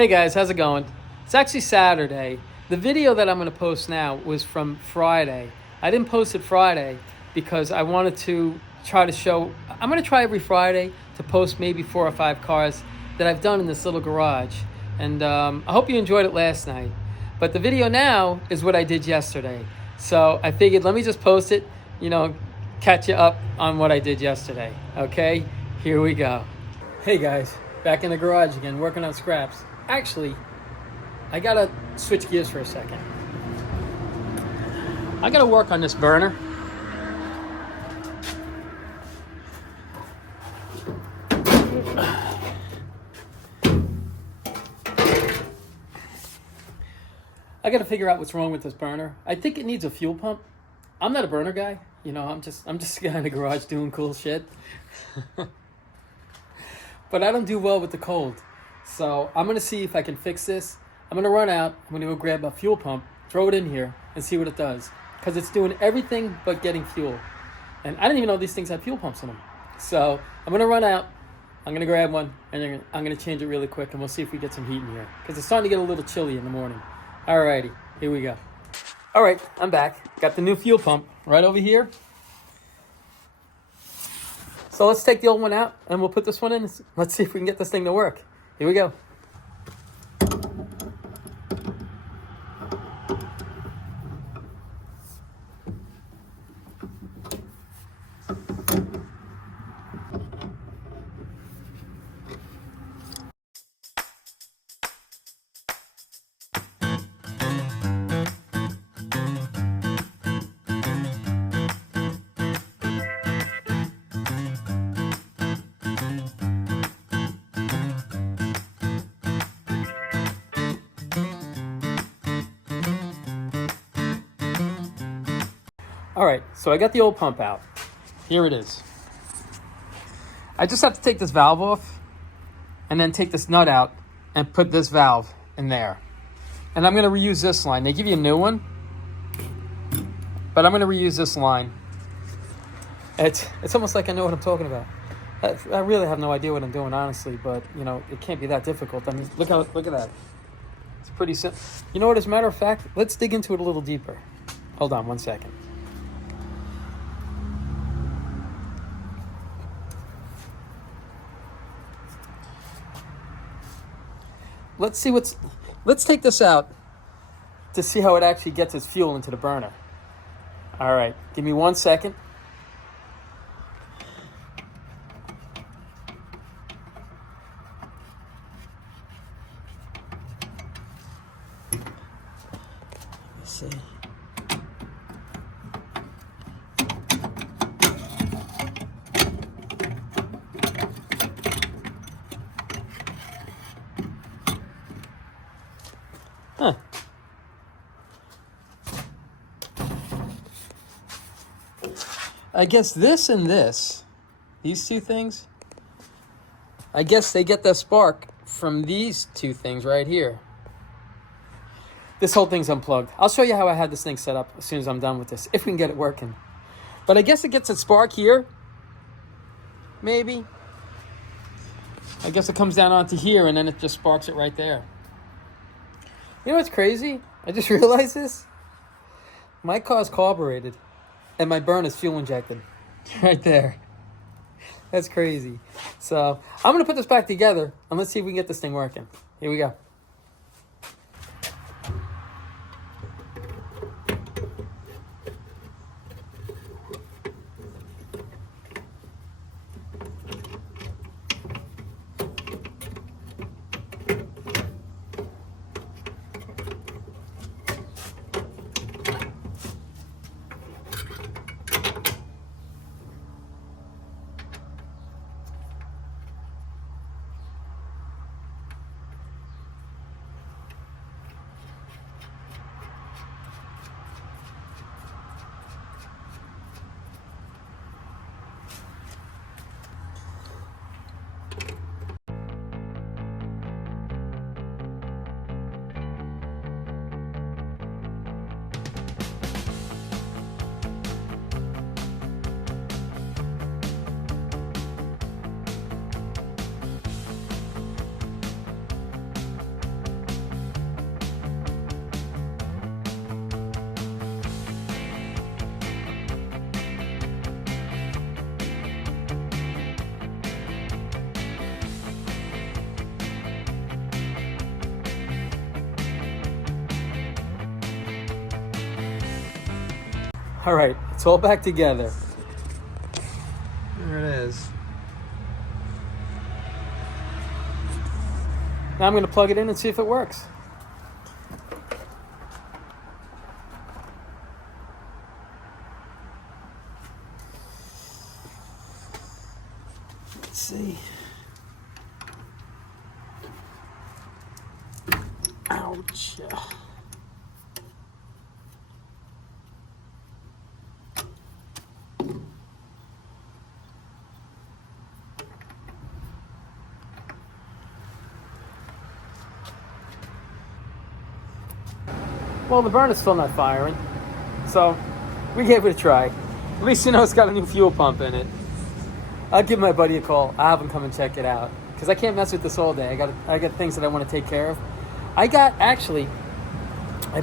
Hey guys, how's it going? It's actually Saturday. The video that I'm going to post now was from Friday. I didn't post it Friday because I wanted to try to show, I'm going to try every Friday to post maybe 4 or 5 cars that I've done in this little garage. And I hope you enjoyed it last night. But the video now is what I did yesterday. So I figured let me just post it, catch you up on what I did yesterday. Okay, here we go. Hey guys, back in the garage again, working on scraps. Actually, I gotta switch gears for a second. I gotta work on this burner. I gotta figure out what's wrong with this burner. I think it needs a fuel pump. I'm not a burner guy, I'm just a guy in the garage doing cool shit. But I don't do well with the cold. So I'm gonna see if I can fix this. I'm gonna run out, I'm gonna go grab a fuel pump, throw it in here, and see what it does. Because it's doing everything but getting fuel. And I didn't even know these things had fuel pumps in them. So I'm gonna run out, I'm gonna grab one, and I'm gonna change it really quick, and we'll see if we get some heat in here. Because it's starting to get a little chilly in the morning. Alrighty, here we go. Alright, I'm back. Got the new fuel pump right over here. So let's take the old one out, and we'll put this one in. Let's see if we can get this thing to work. Here we go. All right, so I got the old pump out. Here it is. I just have to take this valve off and then take this nut out and put this valve in there. And I'm gonna reuse this line. They give you a new one, but I'm gonna reuse this line. It's almost like I know what I'm talking about. I really have no idea what I'm doing, honestly, but it can't be that difficult. I mean, look at that. It's pretty simple. You know what, as a matter of fact, let's dig into it a little deeper. Hold on one second. Let's take this out to see how it actually gets its fuel into the burner. All right, give me 1 second. Let's see. Huh. I guess this and this, these two things, I guess they get the spark from these two things right here. This whole thing's unplugged. I'll show you how I had this thing set up as soon as I'm done with this, if we can get it working. But I guess it gets a spark here, maybe. I guess it comes down onto here and then it just sparks it right there. You know what's crazy? I just realized this. My car's carbureted, and my burn is fuel injected. Right there. That's crazy. So, I'm going to put this back together, and let's see if we can get this thing working. Here we go. All right, it's all back together. There it is. Now I'm going to plug it in and see if it works. Let's see. Ouch. Well, the burner's still not firing, so we gave it a try. At least you know it's got a new fuel pump in it. I'll give my buddy a call. I'll have him come and check it out because I can't mess with this all day. I got things that I want to take care of. I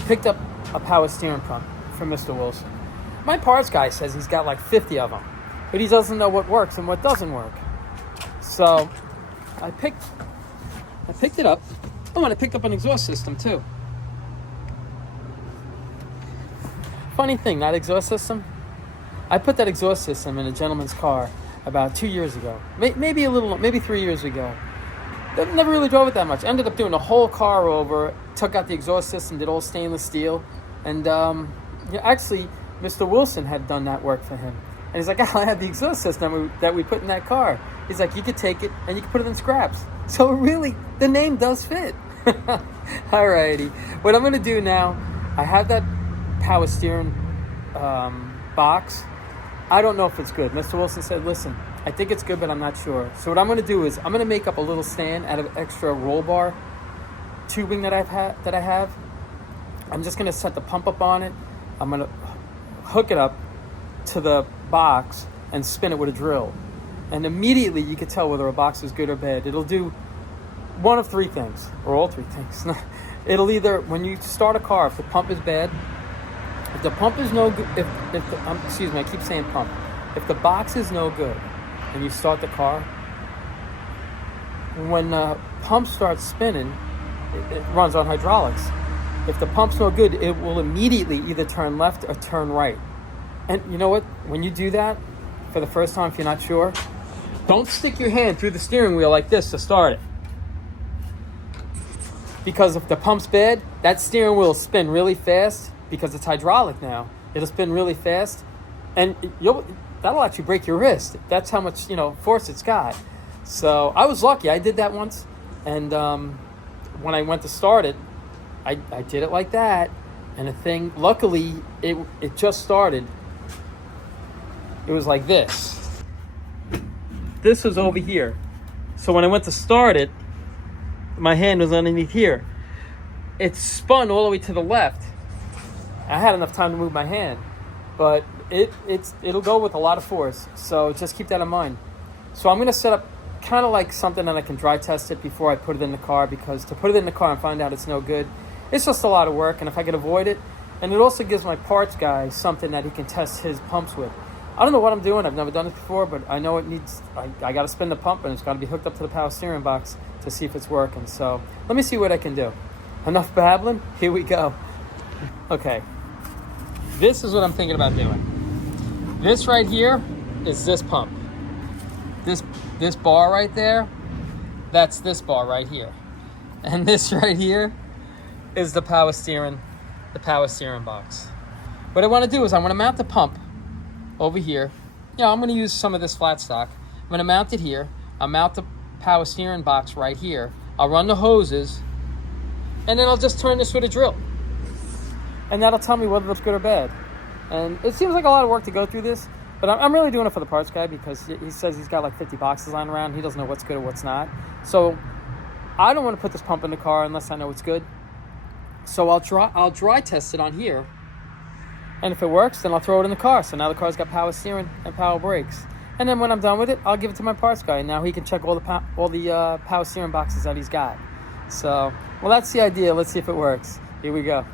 picked up a power steering pump from Mr. Wilson. My parts guy says he's got like 50 of them, but he doesn't know what works and what doesn't work. So I picked it up. Oh, and I picked up an exhaust system too. Funny thing, that exhaust system, I put that exhaust system in a gentleman's car about 2 years ago. Maybe 3 years ago. Never really drove it that much. Ended up doing the whole car over, took out the exhaust system, did all stainless steel. And actually, Mr. Wilson had done that work for him. And he's like, I had the exhaust system that we put in that car. He's like, you could take it and you could put it in scraps. So really, the name does fit. Alrighty. What I'm going to do now, I have that power steering box. I don't know if it's good. Mr. Wilson said, listen, I think it's good, but I'm not sure. So what I'm going to do is I'm going to make up a little stand out of extra roll bar tubing that I have. I'm just going to set the pump up on it. I'm going to hook it up to the box and spin it with a drill. And immediately you can tell whether a box is good or bad. It'll do one of three things, or all three things. It'll either, when you start a car, if the pump is bad, if the pump is no good, I keep saying pump. If the box is no good and you start the car, when the pump starts spinning, it runs on hydraulics. If the pump's no good, it will immediately either turn left or turn right. And you know what? When you do that for the first time, if you're not sure, don't stick your hand through the steering wheel like this to start it. Because if the pump's bad, that steering wheel will spin really fast because it's hydraulic now. It'll spin really fast, and that'll actually break your wrist. That's how much force it's got. So I was lucky. I did that once, and when I went to start it, I did it like that, and the thing. Luckily, it just started. It was like this. This was over here. So when I went to start it, my hand was underneath here. It spun all the way to the left. I had enough time to move my hand, but it'll go with a lot of force. So just keep that in mind. So I'm going to set up kind of like something that I can dry test it before I put it in the car, because to put it in the car and find out it's no good, it's just a lot of work. And if I can avoid it, and it also gives my parts guy something that he can test his pumps with. I don't know what I'm doing. I've never done this before, but I know it needs. I got to spin the pump, and it's got to be hooked up to the power steering box to see if it's working. So let me see what I can do. Enough babbling. Here we go. Okay. This is what I'm thinking about doing. This right here is this pump. This bar right there, that's this bar right here. And this right here is the power steering box. What I want to do is I want to mount the pump over here. I'm going to use some of this flat stock. I'm going to mount it here. I'll mount the power steering box right here. I'll run the hoses, and then I'll just turn this with a drill. And that'll tell me whether it's good or bad. And it seems like a lot of work to go through this, but I'm really doing it for the parts guy because he says he's got like 50 boxes lying around. He doesn't know what's good or what's not. So I don't want to put this pump in the car unless I know it's good. So I'll dry test it on here. And if it works, then I'll throw it in the car. So now the car's got power steering and power brakes. And then when I'm done with it, I'll give it to my parts guy. And now he can check all the power steering boxes that he's got. So, well, that's the idea. Let's see if it works. Here we go.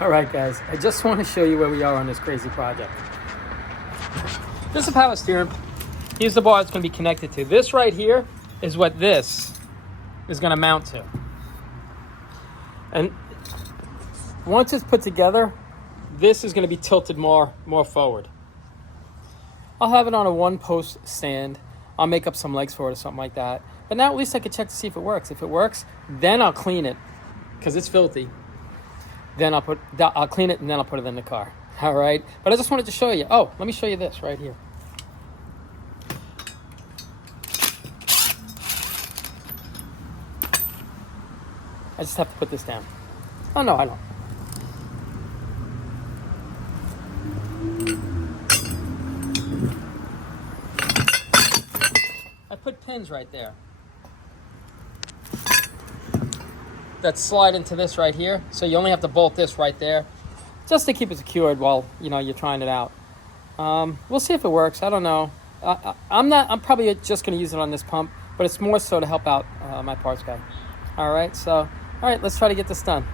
All right, guys, I just want to show you where we are on this crazy project. This is a power steering. Here's the bar it's going to be connected to. This right here is what this is going to mount to. And once it's put together, this is going to be tilted more forward. I'll have it on a one-post stand. I'll make up some legs for it or something like that. But now at least I can check to see if it works. If it works, then I'll clean it because it's filthy. Then I'll clean it and then I'll put it in the car. All right. But I just wanted to show you. Oh, let me show you this right here. I just have to put this down. Oh, no, I don't. I put pins right there that slide into this right here. So you only have to bolt this right there just to keep it secured while, you're trying it out. We'll see if it works. I don't know. I'm probably just going to use it on this pump, but it's more so to help out my parts guy. All right, let's try to get this done.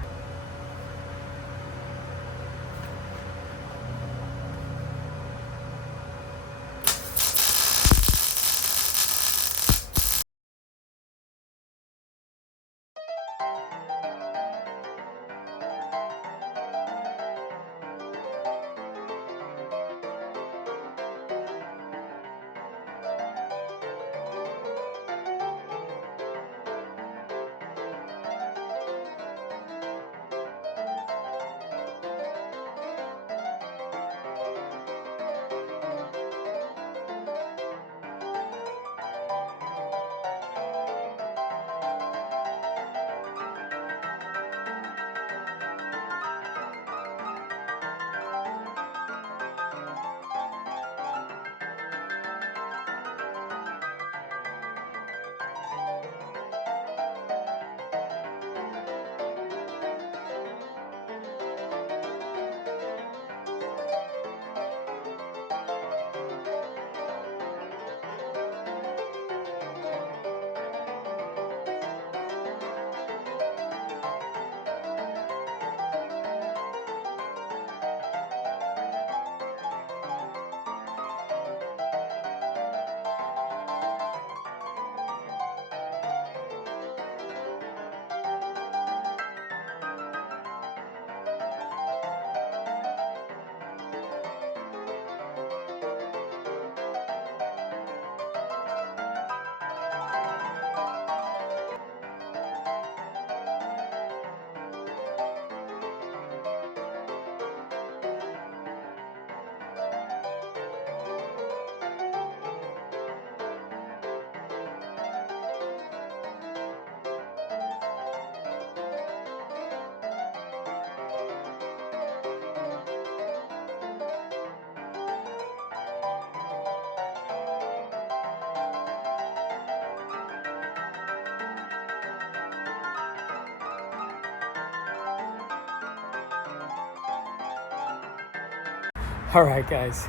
All right, guys,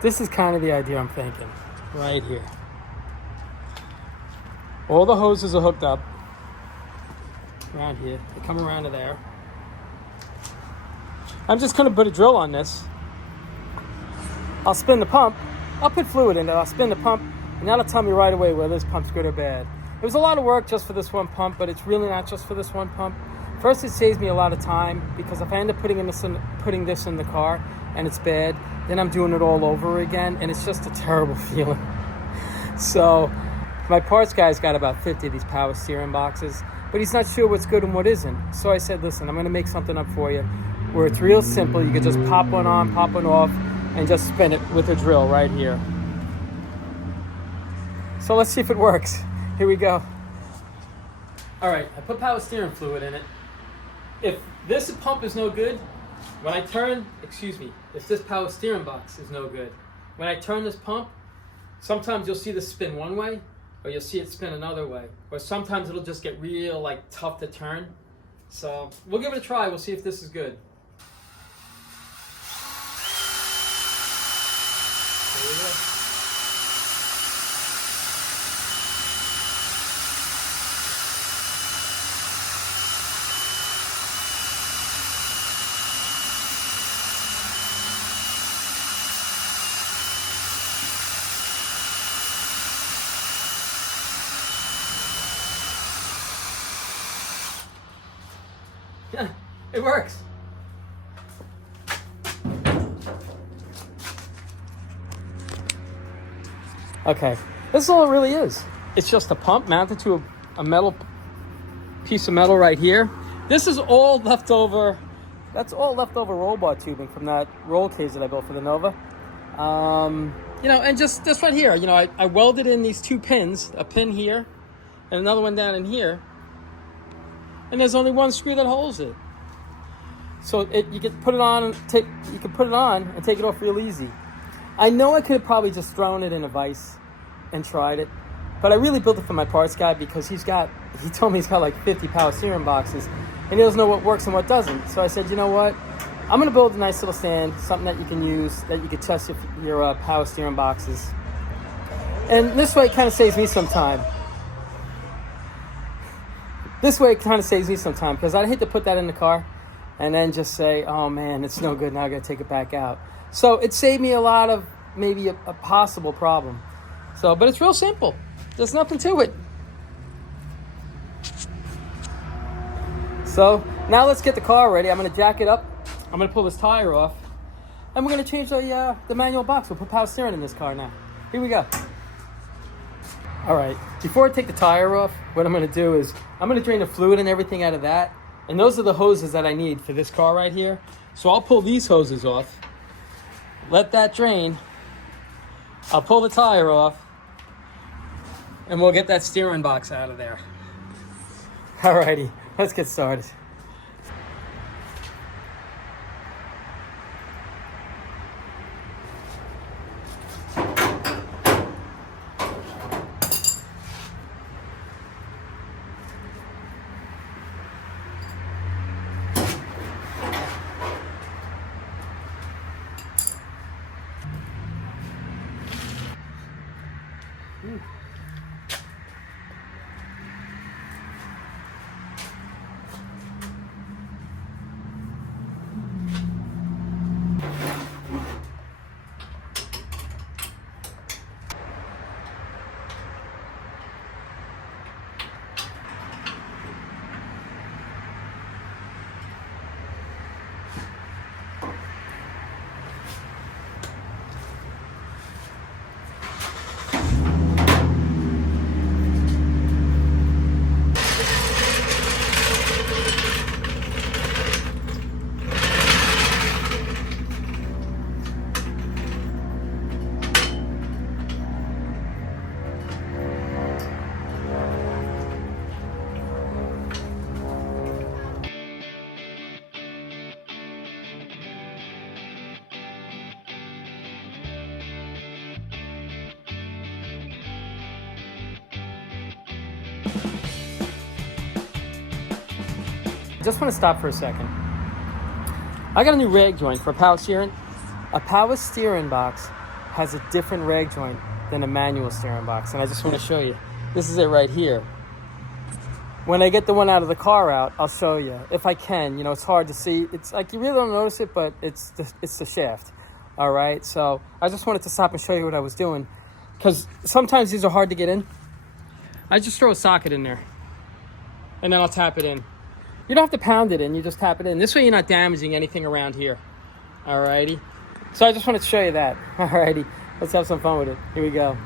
this is kind of the idea I'm thinking right here. All the hoses are hooked up around here. They come around to there. I'm just going to put a drill on this. I'll spin the pump. I'll put fluid in it. I'll spin the pump, and that'll tell me right away whether this pump's good or bad. It was a lot of work just for this one pump, but it's really not just for this one pump. First, it saves me a lot of time because if I end up putting this in the car and it's bad, then I'm doing it all over again, and it's just a terrible feeling. So my parts guy's got about 50 of these power steering boxes, but he's not sure what's good and what isn't. So I said, listen, I'm going to make something up for you where it's real simple. You can just pop one on, pop one off, and just spin it with a drill right here. So let's see if it works. Here we go. All right, I put power steering fluid in it. If this pump is no good, when I turn, if this power steering box is no good, when I turn this pump, sometimes you'll see this spin one way, or you'll see it spin another way, or sometimes it'll just get real tough to turn. So we'll give it a try. We'll see if this is good. There we go. Yeah, it works. Okay, this is all it really is. It's just a pump mounted to a metal piece of metal right here. This is all leftover. That's all leftover roll bar tubing from that roll cage that I built for the Nova. You know, and just this right here, you know, I welded in these two pins, a pin here and another one down in here. And there's only one screw that holds it. So you can put it on and take it off real easy. I know I could have probably just thrown it in a vise and tried it, but I really built it for my parts guy because he told me he's got like 50 power steering boxes and he doesn't know what works and what doesn't. So I said, you know what? I'm going to build a nice little stand, something that you can use, that you can test your power steering boxes. And this way it kind of saves me some time. Because I'd hate to put that in the car and then just say, oh man, it's no good, now I got to take it back out. So it saved me a lot of maybe a possible problem. So, but it's real simple. There's nothing to it. So now let's get the car ready. I'm going to jack it up. I'm going to pull this tire off. And we're going to change the manual box. We'll put power steering in this car now. Here we go. All right, before I take the tire off, what I'm going to do is I'm going to drain the fluid and everything out of that. And those are the hoses that I need for this car right here. So I'll pull these hoses off. Let that drain. I'll pull the tire off. And we'll get that steering box out of there. All righty, let's get started. Just want to stop for a second. I got a new rag joint for power steering. A power steering box has a different rag joint than a manual steering box, and I just want to show you. This is it right here. When I get the one out of the car out, I'll show you if I can. You know, it's hard to see. It's like you really don't notice it, but it's the shaft. All right. So I just wanted to stop and show you what I was doing, because sometimes these are hard to get in. I just throw a socket in there, and then I'll tap it in. You don't have to pound it in, you just tap it in. This way you're not damaging anything around here. Alrighty. So I just wanted to show you that. Alrighty. Let's have some fun with it. Here we go.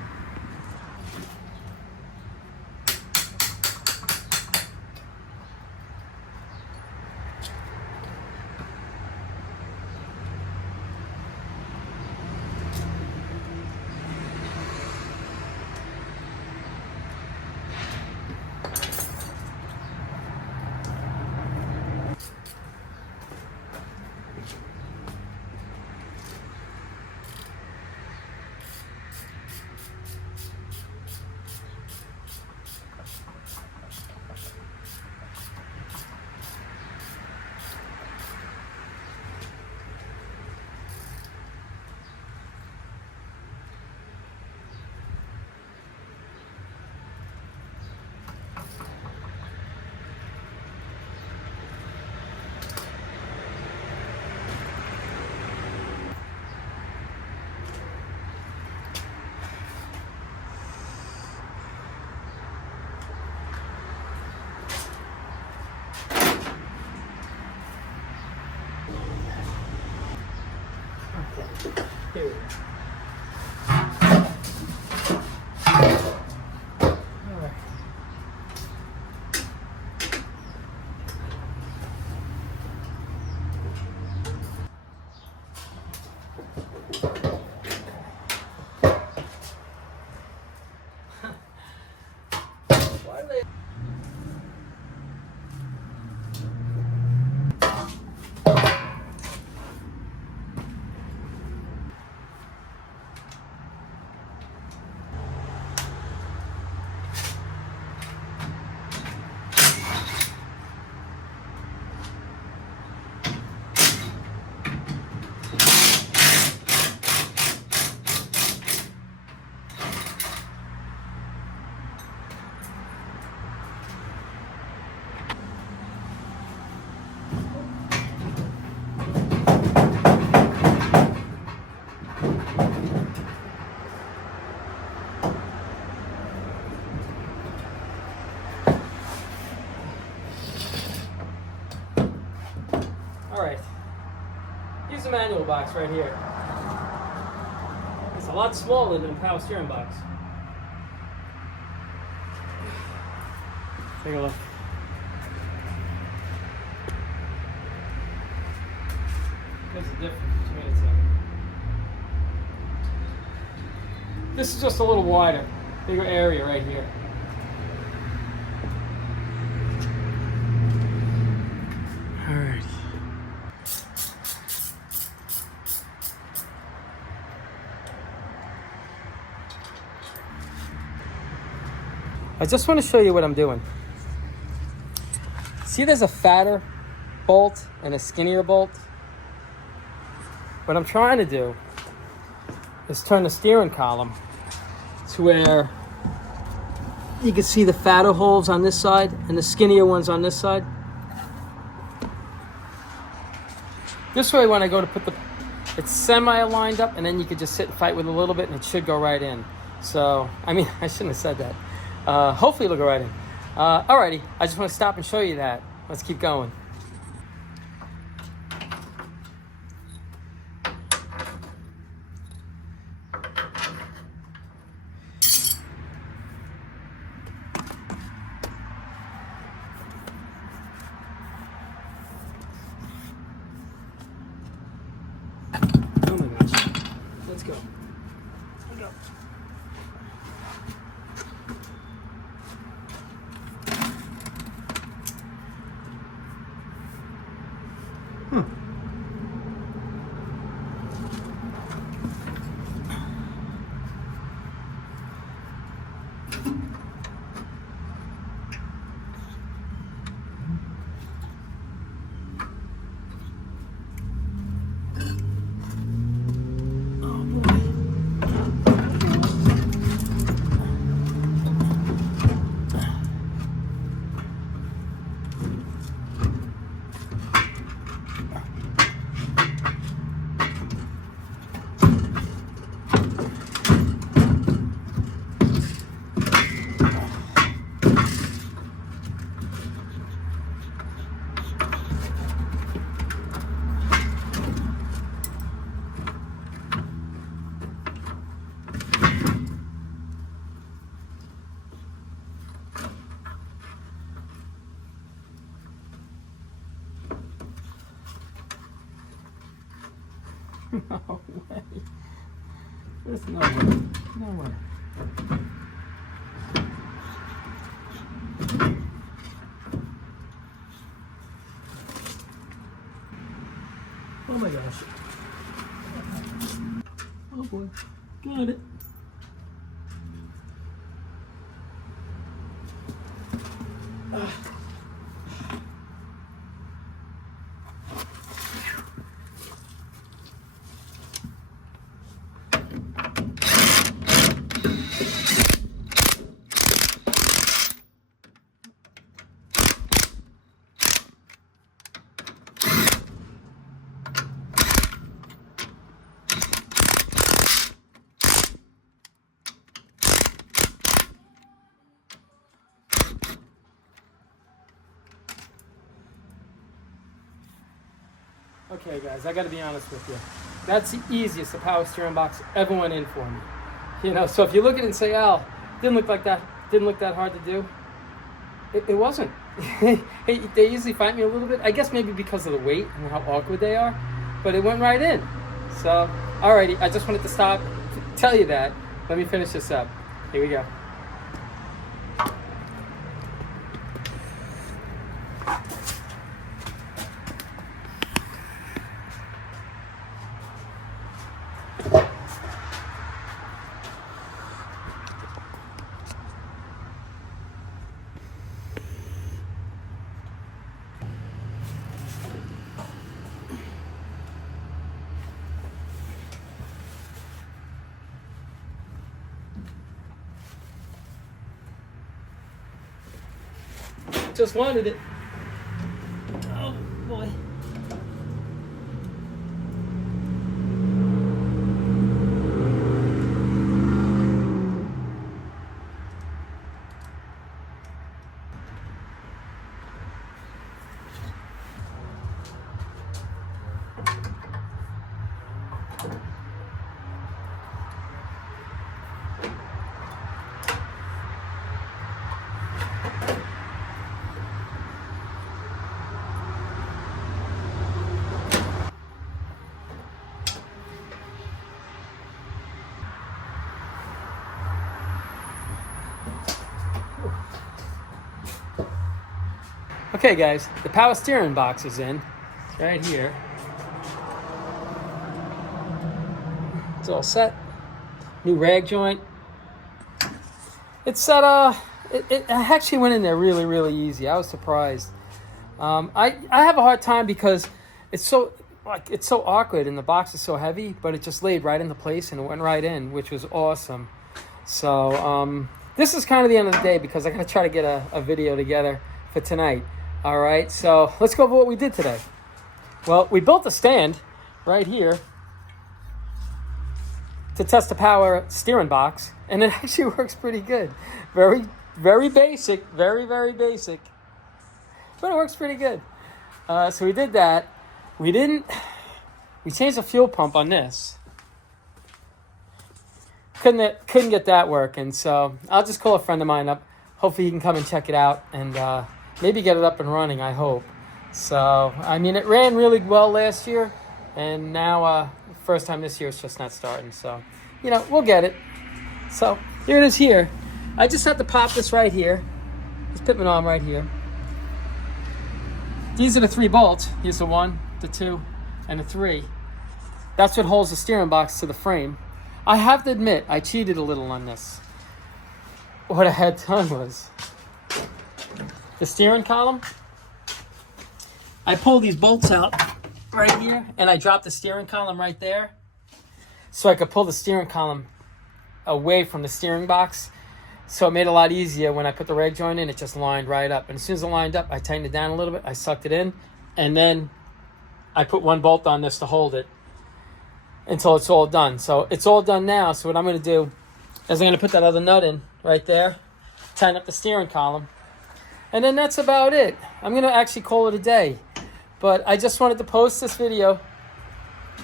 Here we go. All right. Why are they? All right, here's the manual box right here. It's a lot smaller than the power steering box. Take a look. There's a difference between the two. This is just a little wider, bigger area right here. All right. I just want to show you what I'm doing. See, there's a fatter bolt and a skinnier bolt. What I'm trying to do is turn the steering column to where you can see the fatter holes on this side and the skinnier ones on this side. This way, when I go to put it's semi-aligned up, and then you could just sit and fight with it a little bit and it should go right in. So, I mean, I shouldn't have said that. Hopefully it'll go right in. Alrighty, I just want to stop and show you that. Let's keep going. Oh my gosh. Let's go. Let's go. No way. There's no way. No way. Oh my gosh. Oh boy. Got it. Okay guys, I gotta be honest with you. That's the easiest the power steering box ever went in for me. You know, so if you look at it and say, "Oh, didn't look that hard to do," it wasn't. They usually fight me a little bit. I guess maybe because of the weight and how awkward they are, but it went right in. So, alrighty, I just wanted to stop to tell you that. Let me finish this up. Here we go. Just wanted it. Oh boy. Okay guys, the power steering box is in. It's right here. It's all set. New rag joint. It's set, it actually went in there really easy. I was surprised. I have a hard time because it's so awkward and the box is so heavy, but it just laid right into place and it went right in, which was awesome. So this is kind of the end of the day because I gotta try to get a video together for tonight. All right, so let's go over what we did today. Well, we built a stand right here to test the power steering box, and it actually works pretty good. Very basic, very basic, but it works pretty good. So we did that. We changed the fuel pump on this. Couldn't get that working, so I'll just call a friend of mine up. Hopefully he can come and check it out and maybe get it up and running, I hope. So, I mean, it ran really well last year, and now, first time this year, it's just not starting. So, you know, we'll get it. So, here it is here. I just have to pop this right here. This pivot arm right here. These are the 3 bolts. Here's the 1, the 2, and the 3. That's what holds the steering box to the frame. I have to admit, I cheated a little on this. What I had done was the steering column. I pulled these bolts out right here, and I dropped the steering column right there so I could pull the steering column away from the steering box. So it made it a lot easier when I put the rag joint in. It just lined right up. And as soon as it lined up, I tightened it down a little bit. I sucked it in, and then I put 1 bolt on this to hold it until it's all done. So it's all done now. So what I'm going to do is I'm going to put that other nut in right there, tighten up the steering column, and then that's about it. I'm going to actually call it a day. But I just wanted to post this video,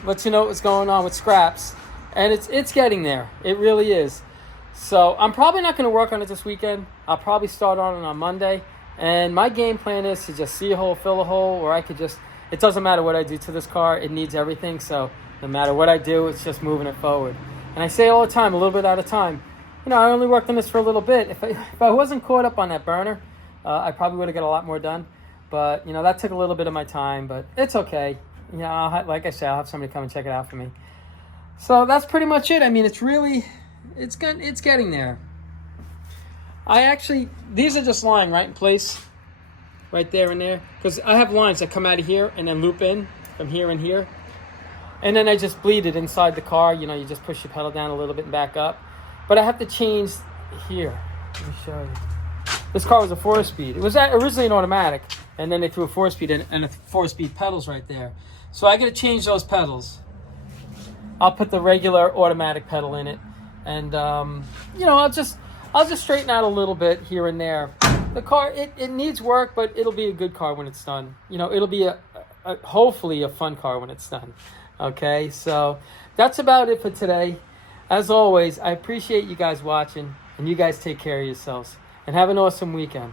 let you know what's going on with scraps. And it's getting there. It really is. So I'm probably not going to work on it this weekend. I'll probably start on it on Monday. And my game plan is to just see a hole, fill a hole, or I could just, it doesn't matter what I do to this car. It needs everything. So no matter what I do, it's just moving it forward. And I say all the time, a little bit at a time. You know, I only worked on this for a little bit. If I wasn't caught up on that burner, I probably would have got a lot more done. But, you know, that took a little bit of my time, but it's okay. You know, like I said, I'll have somebody come and check it out for me. So that's pretty much it. I mean, it's getting there. These are just lying right in place, right there and there. Because I have lines that come out of here and then loop in from here and here. And then I just bleed it inside the car. You know, you just push your pedal down a little bit and back up. But I have to change here. Let me show you. This car was a 4-speed. It was originally an automatic, and then they threw a 4-speed in and a 4-speed pedals right there. So I got to change those pedals. I'll put the regular automatic pedal in it, and you know, I'll just straighten out a little bit here and there. The car, it needs work, but it'll be a good car when it's done. You know, it'll be hopefully a fun car when it's done. Okay, so that's about it for today. As always, I appreciate you guys watching, and you guys take care of yourselves. And have an awesome weekend.